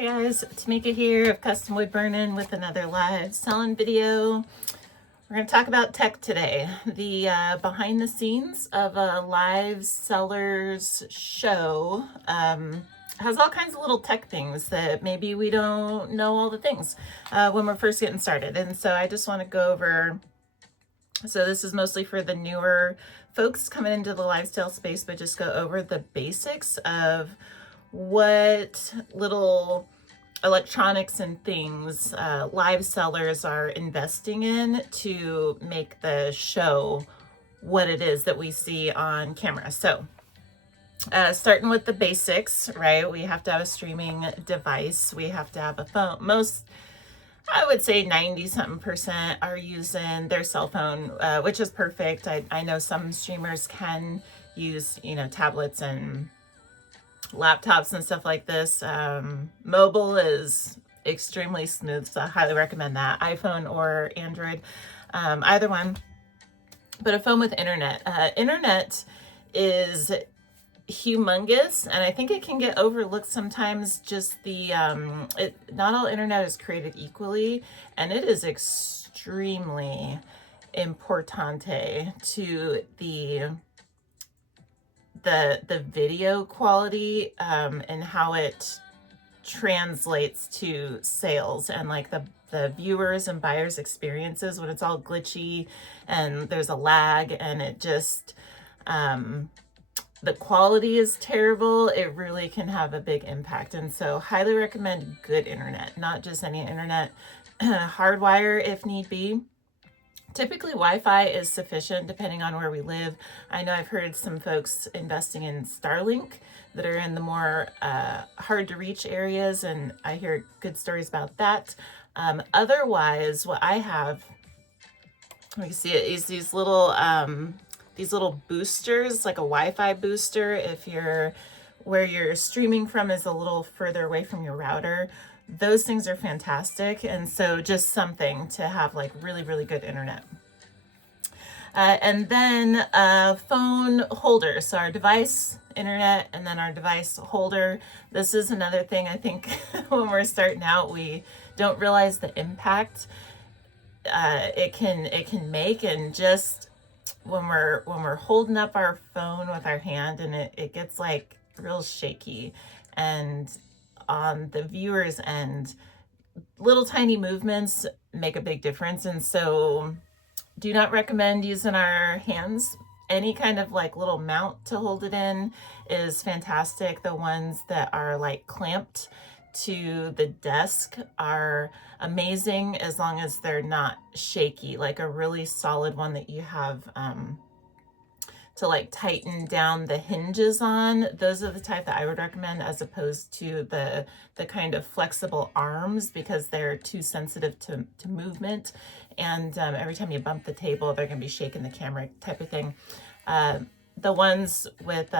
Hey guys, Tamika here of Custom Wood Burning with another live selling video. We're going to talk about tech today. The behind the scenes of a live sellers show has all kinds of little tech things that maybe we don't know all the things when we're first getting started. And so I just want to go over, so this is mostly for the newer folks coming into the lifestyle space, but just go over the basics of what little electronics and things live sellers are investing in to make the show what it is that we see on camera. So starting with the basics, right? We have to have a streaming device. We have to have a phone. Most, I would say 90-something% are using their cell phone, which is perfect. I know some streamers can use, tablets and laptops and stuff like this. Mobile is extremely smooth, so I highly recommend that. iPhone or Android, either one. But a phone with internet. Internet is humongous, and I think it can get overlooked sometimes. Just the not all internet is created equally, and it is extremely importante to the video quality and how it translates to sales and like the viewers and buyers experiences when it's all glitchy and there's a lag and it just the quality is terrible. It really can have a big impact. And so highly recommend good internet, not just any internet. Hardwire if need be. Typically, Wi-Fi is sufficient depending on where we live. I know I've heard some folks investing in Starlink that are in the more hard-to-reach areas, and I hear good stories about that. Otherwise, what I have, let me see it, is these little boosters, like a Wi-Fi booster. If where you're streaming from is a little further away from your router, those things are fantastic. And so just something to have like really, really good internet. And then phone holder. So our device, internet, and then our device holder. This is another thing I think when we're starting out, we don't realize the impact it can make. And just when we're holding up our phone with our hand and it gets like real shaky, and on the viewer's end, little tiny movements make a big difference. And so do not recommend using our hands. Any kind of like little mount to hold it in is fantastic. The ones that are like clamped to the desk are amazing as long as they're not shaky, like a really solid one that you have to like tighten down the hinges on. Those are the type that I would recommend, as opposed to the kind of flexible arms, because they're too sensitive to movement. And every time you bump the table, they're gonna be shaking the camera type of thing. The ones with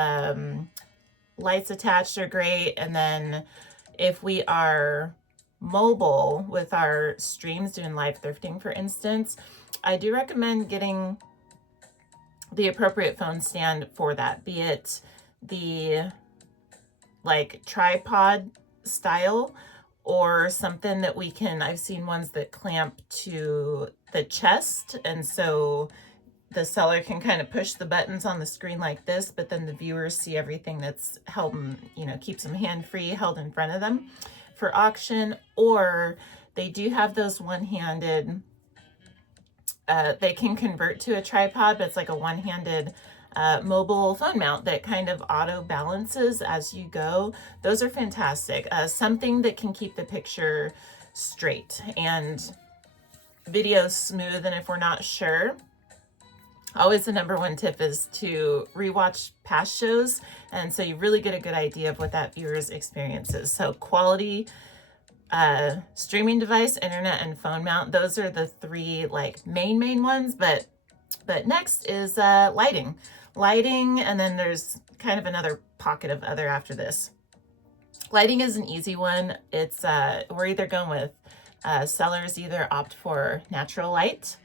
lights attached are great. And then if we are mobile with our streams, doing live thrifting, for instance, I do recommend getting the appropriate phone stand for that, be it the like tripod style or something that we can, I've seen ones that clamp to the chest, and so the seller can kind of push the buttons on the screen like this, but then the viewers see everything that's held, keeps them hand-free, held in front of them for auction. Or they do have those one-handed, they can convert to a tripod, but it's like a one-handed mobile phone mount that kind of auto balances as you go. Those are fantastic. Something that can keep the picture straight and video smooth. And if we're not sure, always the number one tip is to rewatch past shows. And so you really get a good idea of what that viewer's experience is. So quality streaming device, internet, and phone mount. Those are the three like main ones. But next is lighting. And then there's kind of another pocket of other after this. Lighting is an easy one. It's we're either going with sellers either opt for natural light,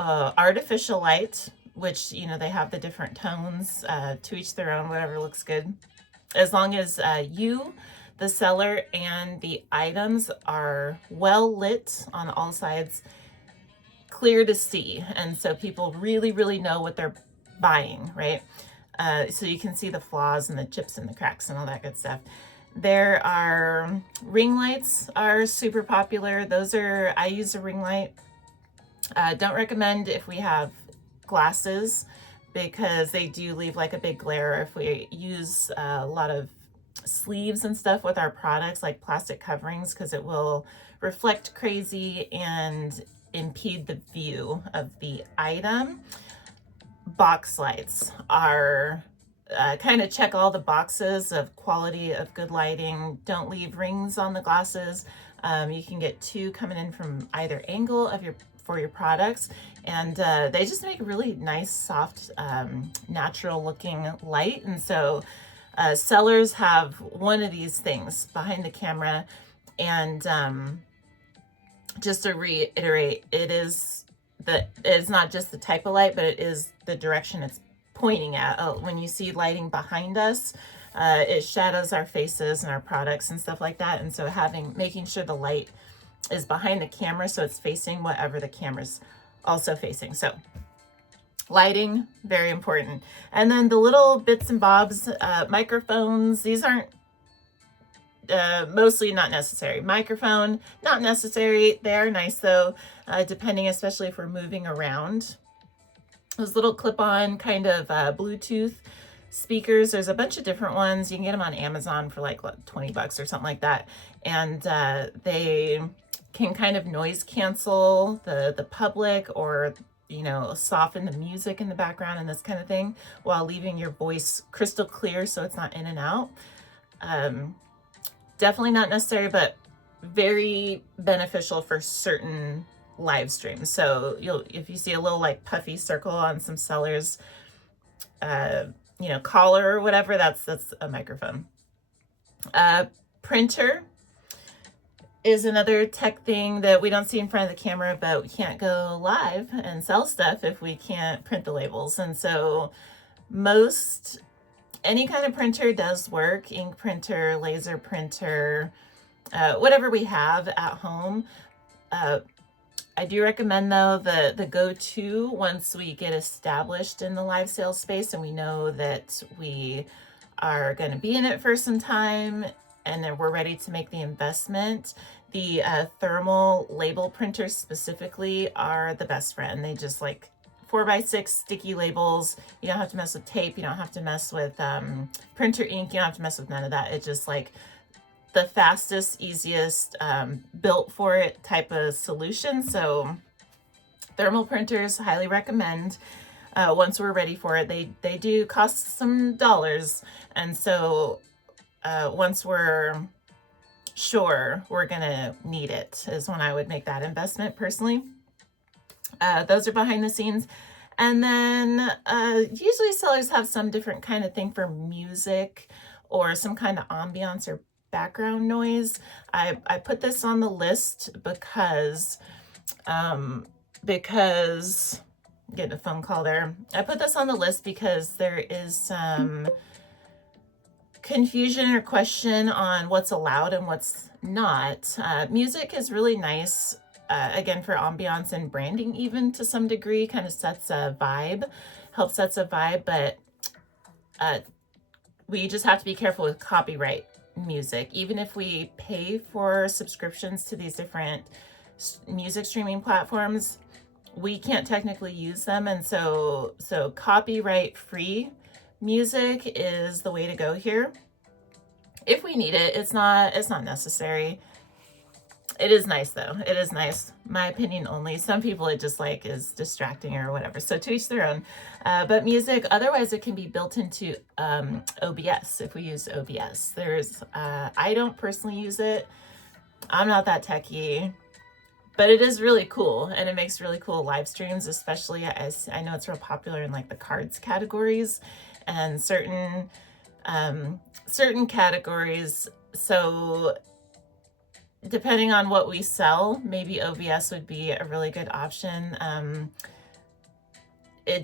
artificial light, which they have the different tones, to each their own, whatever looks good. As long as the seller and the items are well lit on all sides, clear to see. And so people really know what they're buying, right? So you can see the flaws and the chips and the cracks and all that good stuff. There are ring lights are super popular. I use a ring light. Don't recommend if we have glasses because they do leave like a big glare. If we use a lot of sleeves and stuff with our products, like plastic coverings, because it will reflect crazy and impede the view of the item. Box lights are kind of check all the boxes of quality of good lighting. Don't leave rings on the glasses. You can get two coming in from either angle of for your products, and they just make a really nice, soft, natural looking light. And so sellers have one of these things behind the camera, and just to reiterate, it's not just the type of light, but it is the direction it's pointing at. When you see lighting behind us, it shadows our faces and our products and stuff like that. And so making sure the light is behind the camera so it's facing whatever the camera's also facing. So lighting, very important. And then the little bits and bobs, microphones, these aren't mostly not necessary. Microphone, not necessary. They are nice though, depending, especially if we're moving around. Those little clip-on kind of Bluetooth speakers, there's a bunch of different ones. You can get them on Amazon for like what, 20 bucks or something like that. And they can kind of noise cancel the public, or soften the music in the background and this kind of thing, while leaving your voice crystal clear so it's not in and out. Definitely not necessary, but very beneficial for certain live streams. So if you see a little like puffy circle on some sellers collar or whatever, that's a microphone. Printer is another tech thing that we don't see in front of the camera, but we can't go live and sell stuff if we can't print the labels. And so any kind of printer does work. Ink printer, laser printer, whatever we have at home. I do recommend though the go-to, once we get established in the live sales space and we know that we are going to be in it for some time and then we're ready to make the investment, the thermal label printers specifically are the best friend. They just like 4x6 sticky labels. You don't have to mess with tape. You don't have to mess with printer ink. You don't have to mess with none of that. It's just like the fastest, easiest, built for it type of solution. So thermal printers, highly recommend. Once we're ready for it, they do cost some dollars. And so once we're sure we're gonna need it is when I would make that investment personally. Those are behind the scenes. And then usually sellers have some different kind of thing for music or some kind of ambiance or background noise. I put this on the list because I'm getting a phone call there. I put this on the list because there is some confusion or question on what's allowed and what's not. Music is really nice. Again, for ambiance and branding, even to some degree, kind of helps sets a vibe, but we just have to be careful with copyright music. Even if we pay for subscriptions to these different music streaming platforms, we can't technically use them. And so copyright free music is the way to go here. If we need it, it's not necessary. It is nice though. It is nice. My opinion only. Some people it just like is distracting or whatever. So to each their own. But music, otherwise it can be built into OBS if we use OBS. I don't personally use it. I'm not that techie, but it is really cool and it makes really cool live streams, especially as I know it's real popular in like the cards categories and certain categories. So depending on what we sell, maybe OBS would be a really good option.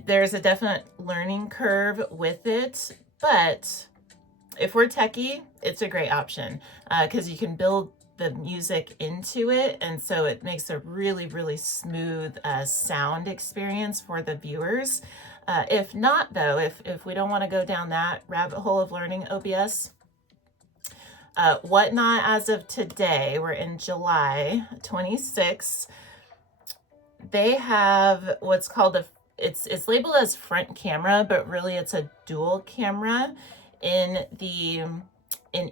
There's a definite learning curve with it, but if we're techie it's a great option because you can build the music into it, and so it makes a really, really smooth sound experience for the viewers. If not, though, if we don't want to go down that rabbit hole of learning OBS, Whatnot, as of today, we're in July 26th, they have what's called it's labeled as front camera, but really it's a dual camera. In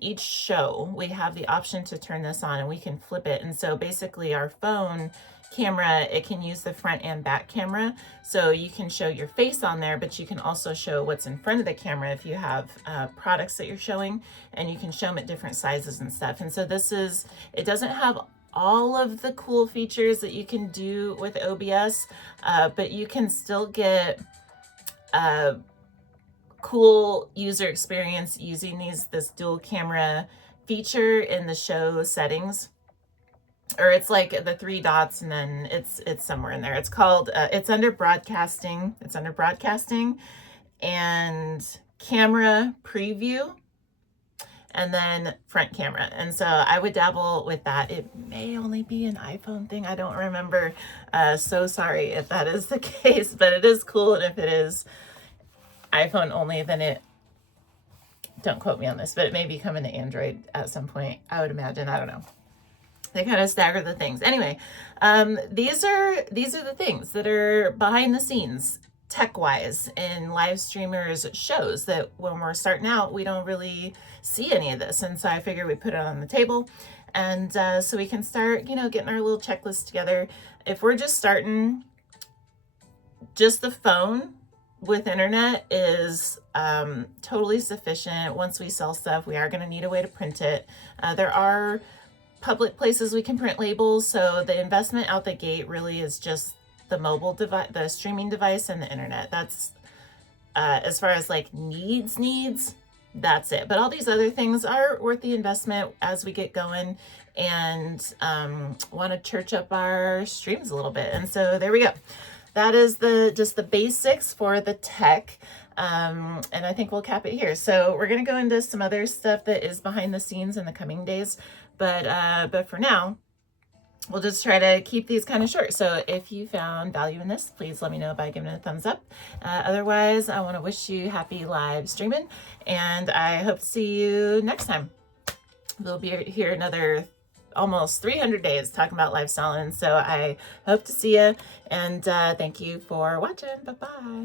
each show, we have the option to turn this on and we can flip it. And so basically our phone camera, it can use the front and back camera. So you can show your face on there, but you can also show what's in front of the camera if you have products that you're showing, and you can show them at different sizes and stuff. And so it doesn't have all of the cool features that you can do with OBS, but you can still get cool user experience using this dual camera feature in the show settings. Or it's like the 3 dots, and then it's somewhere in there. It's called it's under broadcasting. It's under broadcasting and camera preview, and then front camera. And so I would dabble with that. It may only be an iPhone thing, I don't remember. So sorry if that is the case, but it is cool. And if it is iPhone only, then don't quote me on this, but it may be coming to Android at some point, I would imagine. I don't know. They kind of stagger the things. Anyway, these are the things that are behind the scenes, tech-wise, in live streamers' shows that when we're starting out, we don't really see any of this. And so I figured we put it on the table, and so we can start, getting our little checklist together. If we're just starting, just the phone with internet is totally sufficient. Once we sell stuff, we are going to need a way to print it. There are public places we can print labels, so the investment out the gate really is just the mobile device, the streaming device, and the internet. That's as far as like needs, that's it. But all these other things are worth the investment as we get going and want to church up our streams a little bit. And so there we go. That is just the basics for the tech. And I think we'll cap it here. So we're going to go into some other stuff that is behind the scenes in the coming days. But for now, we'll just try to keep these kind of short. So if you found value in this, please let me know by giving it a thumbs up. Otherwise, I want to wish you happy live streaming, and I hope to see you next time. We'll be here another almost 300 days talking about live selling. So I hope to see you, and thank you for watching. Bye-bye.